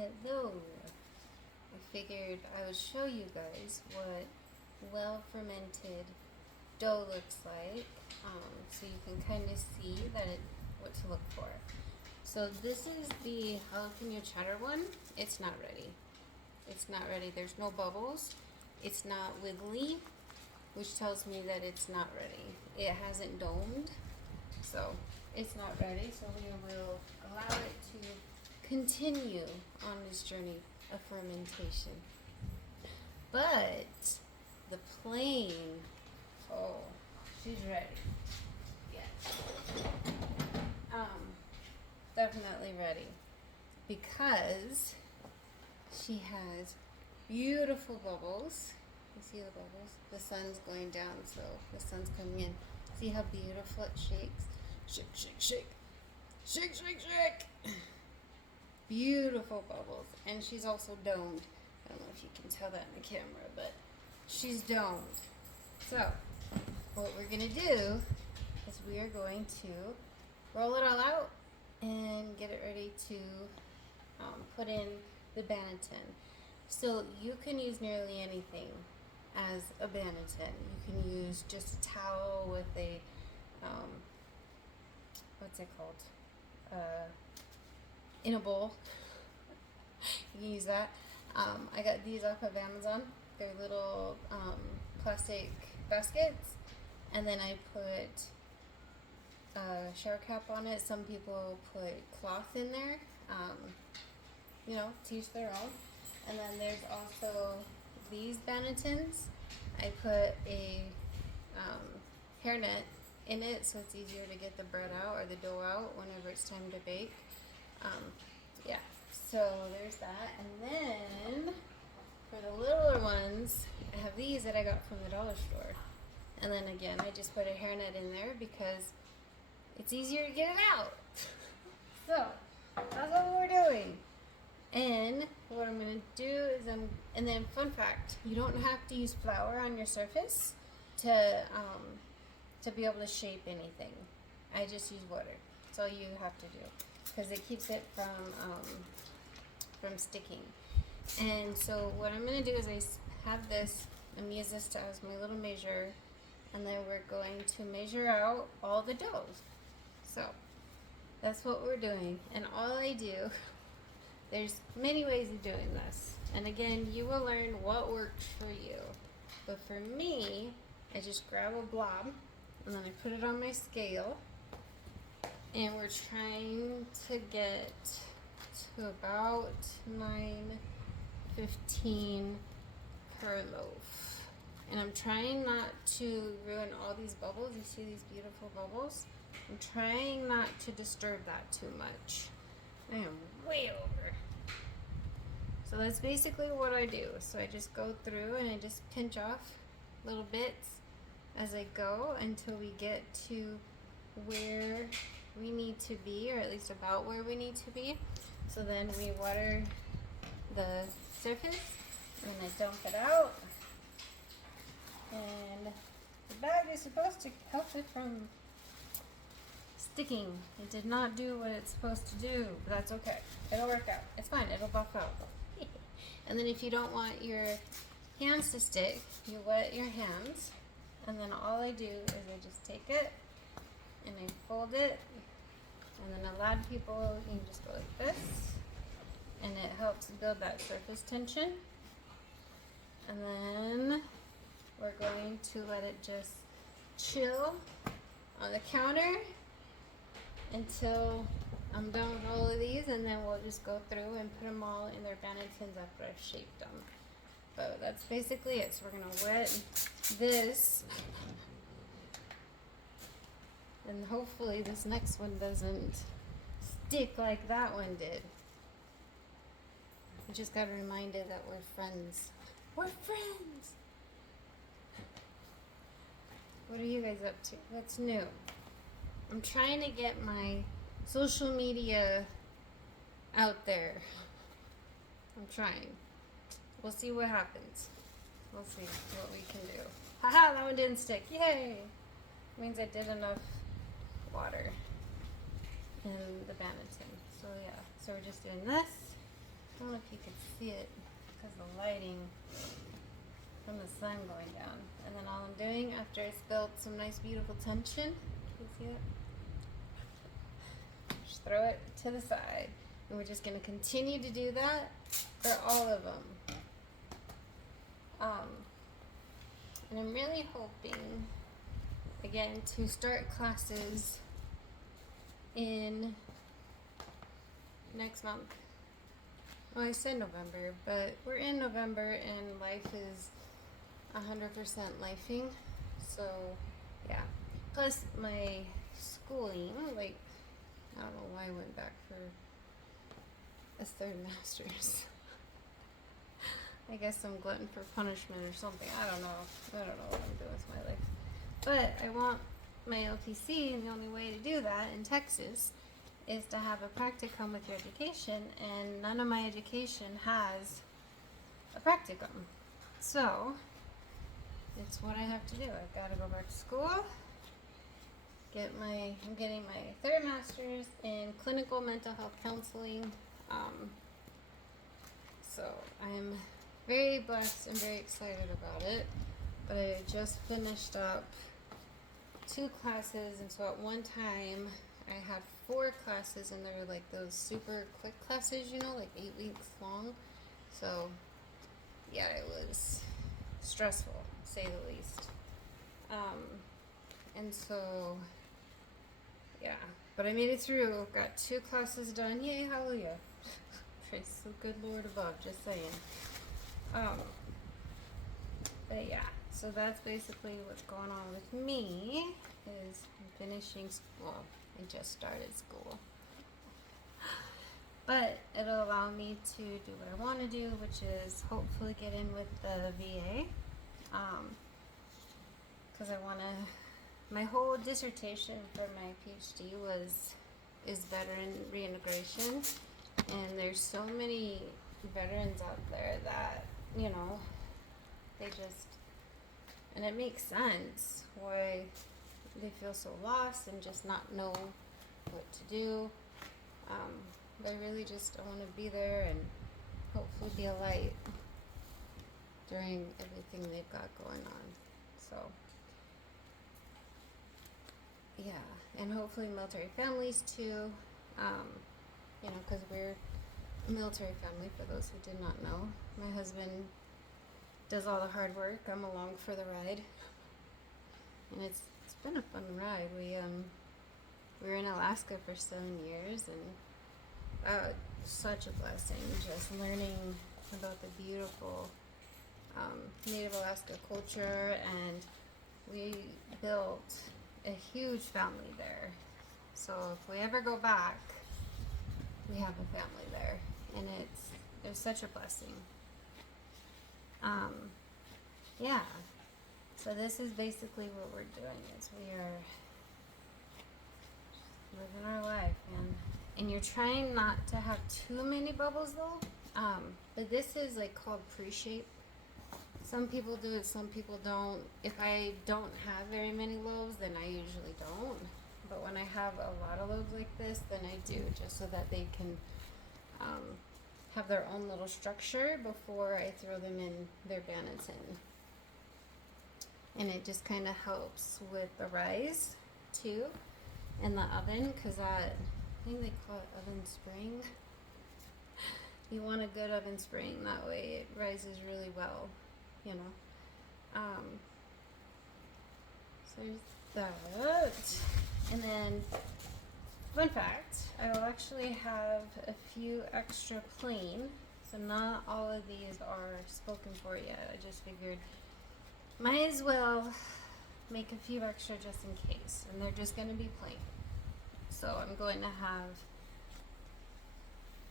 Hello. I figured I would show you guys what well fermented dough looks like, so you can kind of see what to look for. So this is the jalapeno cheddar one. It's not ready. It's not ready. There's no bubbles. It's not wiggly, which tells me that it's not ready. It hasn't domed, so it's not ready. So we will allow it to continue on this journey of fermentation. But the plain, oh, she's ready. Yes. Definitely ready, because she has beautiful bubbles. You see the bubbles? The sun's going down, so the sun's coming in. See how beautiful it shakes? Shake, shake, shake. Shake, shake, shake. Beautiful bubbles. And she's also domed. I don't know if you can tell that in the camera, but she's domed. So, what we're going to do is we are going to roll it all out and get it ready to put in the Banneton. So you can use nearly anything as a Banneton. You can use just a towel with a, what's it called? In a bowl. You can use that. I got these off of Amazon. They're little plastic baskets, and then I put a shower cap on it. Some people put cloth in there, to each their own. And then there's also these Bannetons. I put a hairnet in it, so it's easier to get the bread out or the dough out whenever it's time to bake. Yeah, so there's that. And then for the littler ones, I have these that I got from the dollar store. And then again, I just put a hairnet in there because it's easier to get it out. So that's what we're doing. And what I'm going to do is and then fun fact, you don't have to use flour on your surface to be able to shape anything. I just use water. That's all you have to do, because it keeps it from sticking. And so what I'm going to do is I have this, I'm going to use this as my little measure, and then we're going to measure out all the dough. So that's what we're doing. And all I do, there's many ways of doing this. And again, you will learn what works for you. But for me, I just grab a blob, and then I put it on my scale. And we're trying to get to about 9.15 per loaf. And I'm trying not to ruin all these bubbles. You see these beautiful bubbles? I'm trying not to disturb that too much. I am way over. So that's basically what I do. So I just go through and I just pinch off little bits as I go until we get to where we need to be, or at least about where we need to be. So then we water the surface and I dump it out. And the bag is supposed to help it from sticking. It did not do what it's supposed to do, but that's okay. It'll work out. It's fine. It'll buff out. And then if you don't want your hands to stick, you wet your hands. And then all I do is I just take it and I fold it. And then a lot of people, you can just go like this. And it helps build that surface tension. And then we're going to let it just chill on the counter until I'm done with all of these, and then we'll just go through and put them all in their Bannetons after I've shaped them. But that's basically it. So we're going to wet this, and hopefully this next one doesn't stick like that one did. I just got reminded that we're friends. We're friends! What are you guys up to? What's new? I'm trying to get my social media out there. I'm trying. We'll see what happens. We'll see what we can do. Haha, that one didn't stick. Yay! Means I did enough water in the Banneton. So yeah, so we're just doing this. don't know if you can see it because the lighting from the sun going down. And then all I'm doing after it's built some nice beautiful tension, you see it? Just throw it to the side. And we're just going to continue to do that for all of them. And I'm really hoping, again, to start classes in next month. Well, I said November, but we're in November and life is 100% lifing. So, yeah. Plus, my schooling, like, I don't know why I went back for a third master's. I guess I'm glutton for punishment or something. I don't know what I'm doing with my life. But I want my LPC, and the only way to do that in Texas is to have a practicum with your education, and none of my education has a practicum. So, it's what I have to do. I've got to go back to school. I'm getting my third master's in clinical mental health counseling. So I'm very blessed and very excited about it. But I just finished up 2 classes, and so at one time I had 4 classes, and they were like those super quick classes, like 8 weeks long. So yeah, it was stressful, to say the least. And so yeah, but I made it through. Got 2 classes done. Yay, hallelujah. Praise the good Lord above, just saying. But yeah, so that's basically what's going on with me, is I'm finishing school. I just started school. But it'll allow me to do what I want to do, which is hopefully get in with the VA. Because I want to, my whole dissertation for my PhD is veteran reintegration. And there's so many veterans out there that, they just, and it makes sense why they feel so lost and just not know what to do. They really just, I want to be there and hopefully be a light during everything they've got going on. So, yeah, and hopefully military families too, because we're a military family, for those who did not know. My husband does all the hard work. I'm along for the ride. And it's been a fun ride. We were in Alaska for 7 years, and such a blessing, just learning about the beautiful Native Alaska culture, and we built a huge family there. So if we ever go back, we have a family there, and it's such a blessing. Yeah. So this is basically what we're doing, is we are living our life, and you're trying not to have too many bubbles though. But this is like called pre-shape. Some people do it, some people don't. If I don't have very many loaves, then I usually don't. But when I have a lot of loaves like this, then I do, just so that they can have their own little structure before I throw them in their Banneton. And it just kind of helps with the rise too in the oven, because I think they call it oven spring. You want a good oven spring, that way it rises really well, So there's that. And then, fun fact, I will actually have a few extra plain, so not all of these are spoken for yet. I just figured might as well make a few extra just in case, and they're just going to be plain. So I'm going to have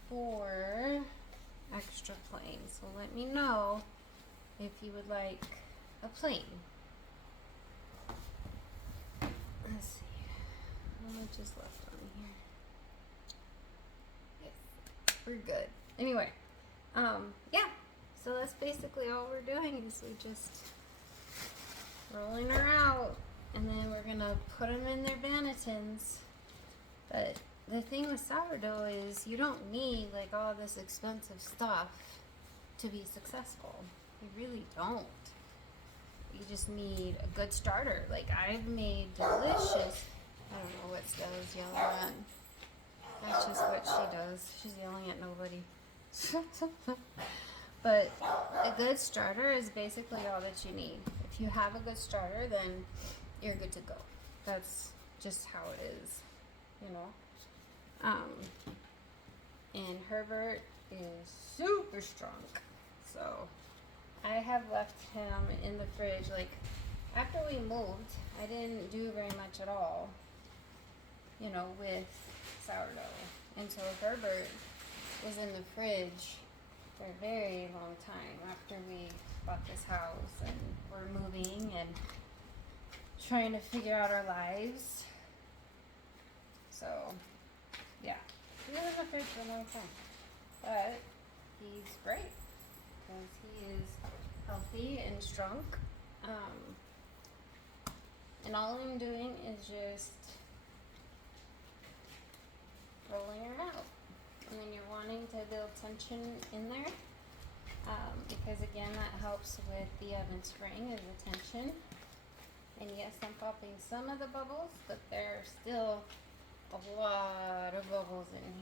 4 extra plain. So let me know if you would like a plain. Let's see, how much is left on here? Yes, we're good. Anyway, yeah. So that's basically all we're doing, is we just rolling her out, and then we're gonna put them in their Bannetons. But the thing with sourdough is you don't need like all this expensive stuff to be successful. You really don't. You just need a good starter. Like I've made delicious, I don't know what Stella's yelling at. That's just what she does. She's yelling at nobody. But a good starter is basically all that you need. If you have a good starter, then you're good to go. That's just how it is, you know. And Herbert is super strong, so I have left him in the fridge. Like after we moved, I didn't do very much at all, you know, with sourdough, and so Herbert was in the fridge for a very long time after we bought this house and we're moving and trying to figure out our lives. So yeah, he was in the fridge for a long time, but he's great because he is healthy and strong. And all I'm doing is just rolling her out. And then you're wanting to build tension in there, because again that helps with the oven spring is the tension. And yes, I'm popping some of the bubbles, but there are still a lot of bubbles in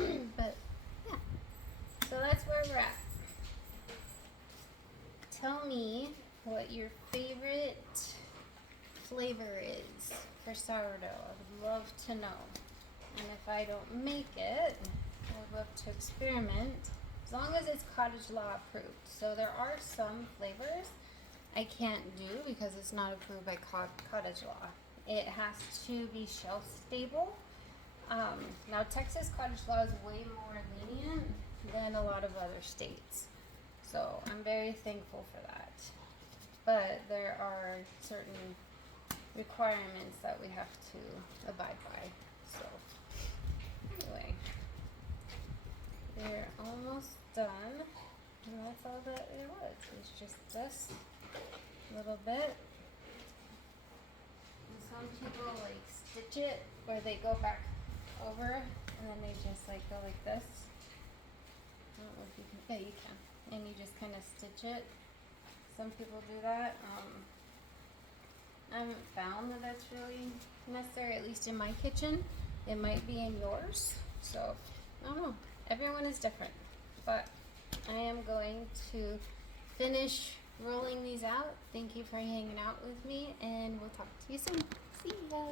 here. But yeah, so that's where we're at. Tell me what your favorite flavor is for sourdough. I would love to know. And if I don't make it, I'd love to experiment, as long as it's cottage law approved. So there are some flavors I can't do because it's not approved by cottage law. It has to be shelf stable. Now Texas cottage law is way more lenient than a lot of other states. So I'm very thankful for that. But there are certain requirements that we have to abide by. So anyway, we're almost done. And that's all that it was. It's just this little bit. And some people like stitch it where they go back over and then they just like go like this. I don't know if you can, yeah, you can. And you just kind of stitch it. Some people do that. I haven't found that that's really necessary, at least in my kitchen. It might be in yours. So, I don't know. Everyone is different. But I am going to finish rolling these out. Thank you for hanging out with me, and we'll talk to you soon. See ya!